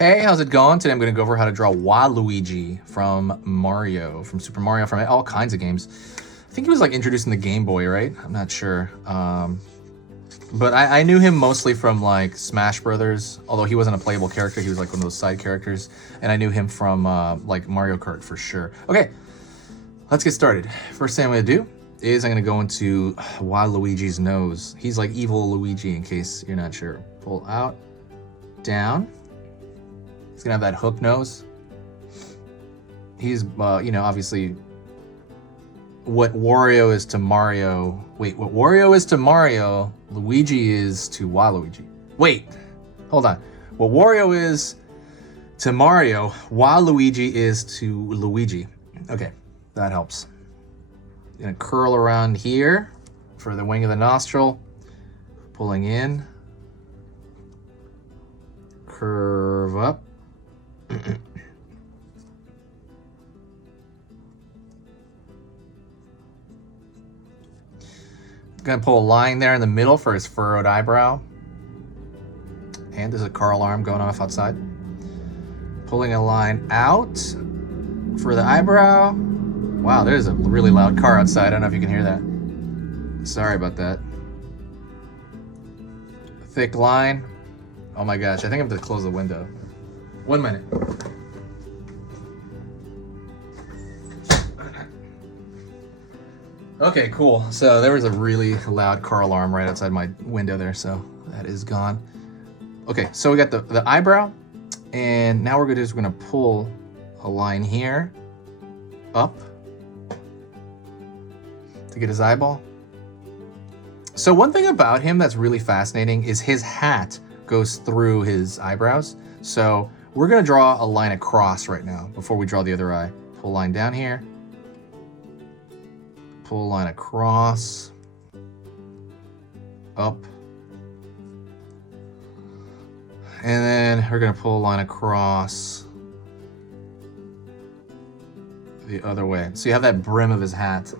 Hey, how's it going? Today I'm going to go over how to draw Waluigi from Mario, from Super Mario, from all kinds of games. I think he was like introduced in the Game Boy, right? I'm not sure. But I knew him mostly from like Smash Brothers, although he wasn't a playable character. He was like one of those side characters. And I knew him from like Mario Kart for sure. Okay, let's get started. First thing I'm going to do is I'm going to go into Waluigi's nose. He's like evil Luigi in case you're not sure. Pull out, down. He's gonna have that hook nose. He's, you know, obviously what Wario is to Mario. Wait, what Wario is to Mario, Luigi is to Waluigi. Wait, hold on. What Wario is to Mario, Waluigi is to Luigi. Okay, that helps. Gonna curl around here for the wing of the nostril, pulling in, curve up. Gonna pull a line there in the middle for his furrowed eyebrow. And there's a car alarm going off outside. Pulling a line out for the eyebrow. Wow, there's a really loud car outside. I don't know if you can hear that. Sorry about that. Thick line. Oh my gosh, I think I have to close the window. 1 minute. Okay, cool. So there was a really loud car alarm right outside my window there, so that is gone. Okay, so we got the eyebrow, and now we're gonna pull a line here, up, to get his eyeball. So one thing about him that's really fascinating is his hat goes through his eyebrows. So we're gonna draw a line across right now before we draw the other eye. Pull a line down here. Pull a line across. Up. And then we're gonna pull a line across the other way. So you have that brim of his hat.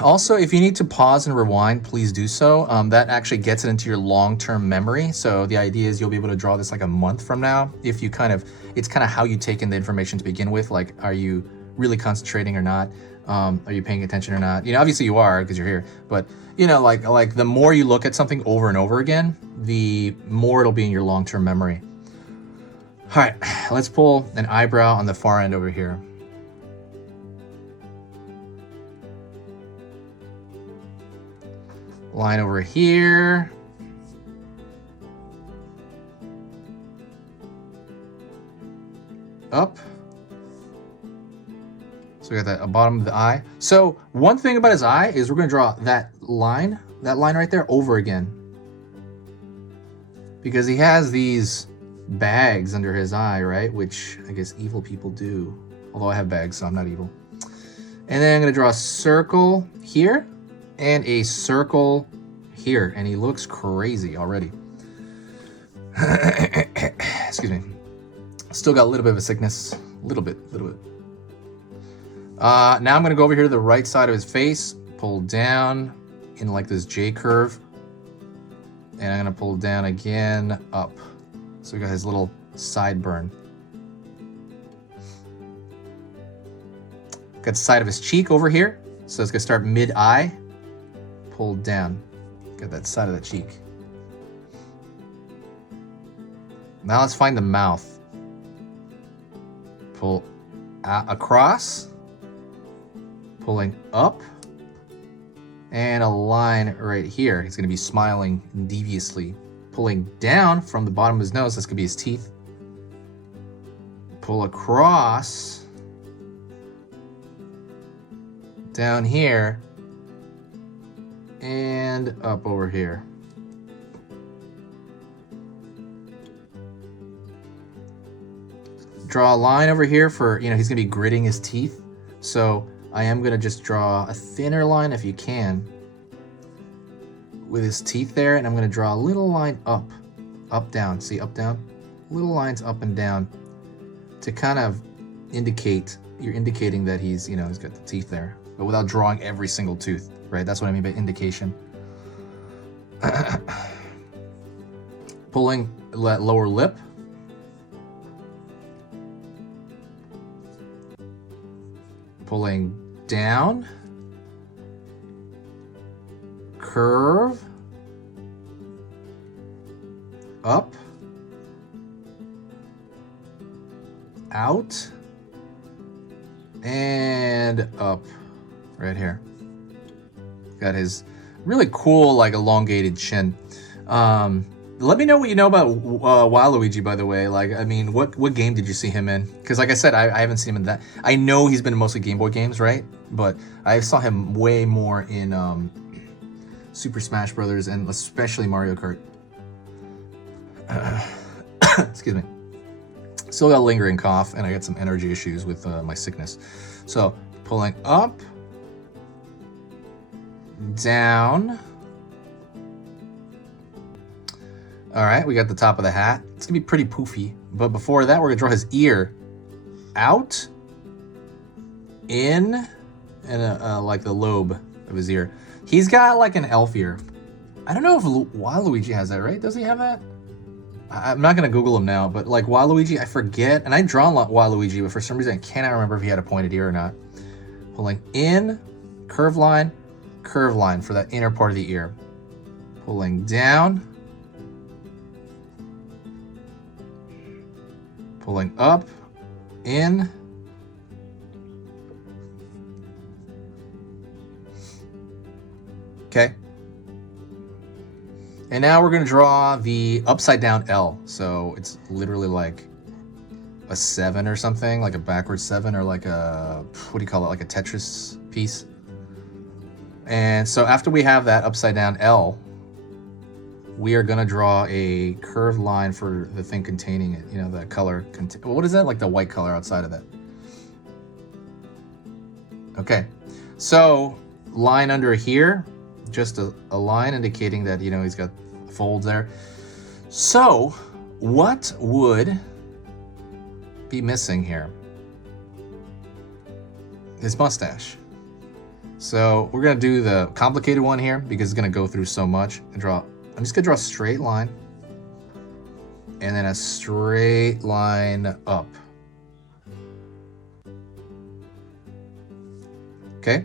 Also, if you need to pause and rewind, please do so. That actually gets it into your long-term memory. So the idea is you'll be able to draw this like a month from now. If you it's kind of how you take in the information to begin with. Like, are you really concentrating or not? Are you paying attention or not? You know, obviously you are because you're here. But you know, like the more you look at something over and over again, the more it'll be in your long-term memory. All right, let's pull an eyebrow on the far end over here. Line over here. Up. So we got that bottom of the eye. So one thing about his eye is we're gonna draw that line right there over again. Because he has these bags under his eye, right? Which I guess evil people do. Although I have bags, so I'm not evil. And then I'm gonna draw a circle here. And a circle here, and he looks crazy already. Excuse me. Still got a little bit of a sickness, a little bit. Now I'm gonna go over here to the right side of his face, pull down in like this J curve, and I'm gonna pull down again up. So we got his little sideburn. Got the side of his cheek over here, so it's gonna start mid-eye. Pull down. Get that side of the cheek. Now let's find the mouth. Pull across. Pulling up. And a line right here. He's going to be smiling deviously. Pulling down from the bottom of his nose. That's going to be his teeth. Pull across. Down here. And up over here. Draw a line over here for, you know, he's gonna be gritting his teeth. So I am gonna just draw a thinner line if you can with his teeth there. And I'm gonna draw a little line up, down. See, up, down? Little lines up and down to kind of indicate, you're indicating that he's, you know, he's got the teeth there, but without drawing every single tooth. Right, that's what I mean by indication. Pulling that lower lip. Pulling down. Curve. Up. Out. And up. Right here. Got his really cool, like, elongated chin. Let me know what you know about Waluigi, by the way. Like, I mean, what game did you see him in? Because, like I said, I haven't seen him in that. I know he's been in mostly Game Boy games, right? But I saw him way more in Super Smash Brothers and especially Mario Kart. Excuse me. Still got a lingering cough, and I got some energy issues with my sickness. So, pulling up, down. All right, we got the top of the hat. It's gonna be pretty poofy, but before that, we're gonna draw his ear out, in, and like the lobe of his ear. He's got like an elf ear. I don't know if Waluigi has that, right? Does he have that? I'm not gonna Google him now, but like Waluigi, I forget, and I drawn Waluigi, but for some reason I cannot remember if he had a pointed ear or not. Pulling in, curve line for that inner part of the ear. Pulling down. Pulling up, in. Okay. And now we're going to draw the upside down L. So it's literally like a 7 or something, like a backwards 7 or like a, what do you call it? Like a Tetris piece. And so after we have that upside down L, we are going to draw a curved line for the thing containing it. You know, the color. What is that? Like the white color outside of that. Okay. So line under here, just a line indicating that, you know, he's got folds there. So what would be missing here? His mustache. So we're going to do the complicated one here because it's going to go through so much. I'm just going to draw a straight line and then a straight line up. Okay.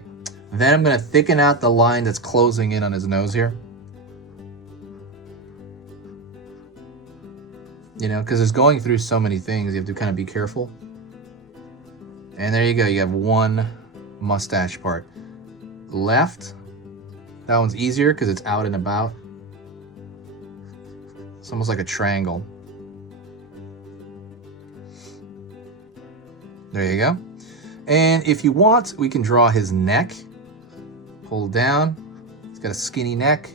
Then I'm going to thicken out the line that's closing in on his nose here. You know, because it's going through so many things, you have to kind of be careful. And there you go. You have one mustache part. Left. That one's easier because it's out and about. It's almost like a triangle. There you go. And if you want, we can draw his neck. Pull down. He's got a skinny neck.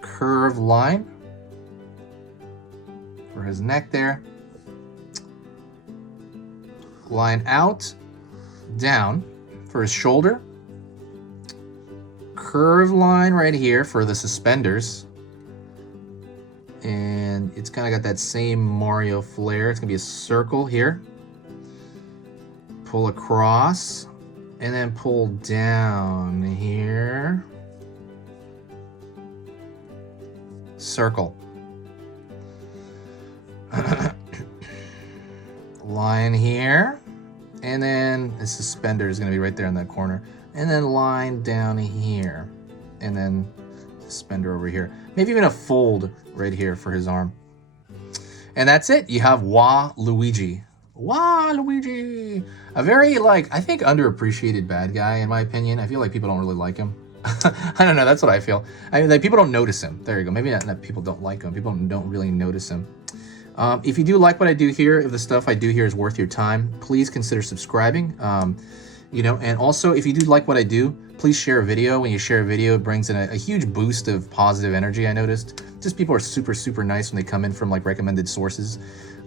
Curved line for his neck there. Line out, down for his shoulder. Curved line right here for the suspenders. And it's kind of got that same Mario flair. It's gonna be a circle here. Pull across and then pull down here. Circle. Line here. And then the suspender is gonna be right there in that corner. And then line down here. And then suspender over here. Maybe even a fold right here for his arm. And that's it. You have Waluigi. Waluigi! A very, like, I think underappreciated bad guy, in my opinion. I feel like people don't really like him. I don't know, that's what I feel. I mean, like, people don't notice him. There you go. Maybe not that people don't like him. People don't really notice him. If you do like what I do here, if the stuff I do here is worth your time, please consider subscribing. You know, and also, if you do like what I do, please share a video. When you share a video, it brings in a huge boost of positive energy, I noticed. Just people are super, super nice when they come in from, like, recommended sources.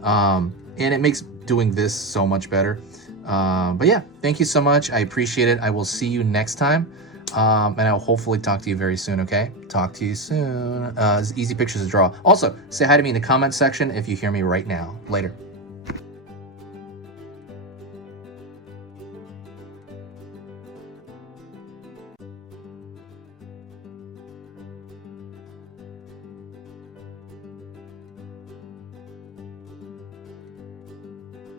And it makes doing this so much better. But yeah, thank you so much. I appreciate it. I will see you next time. And I'll hopefully talk to you very soon, okay? Talk to you soon. It's easy pictures to draw. Also, say hi to me in the comment section if you hear me right now. Later.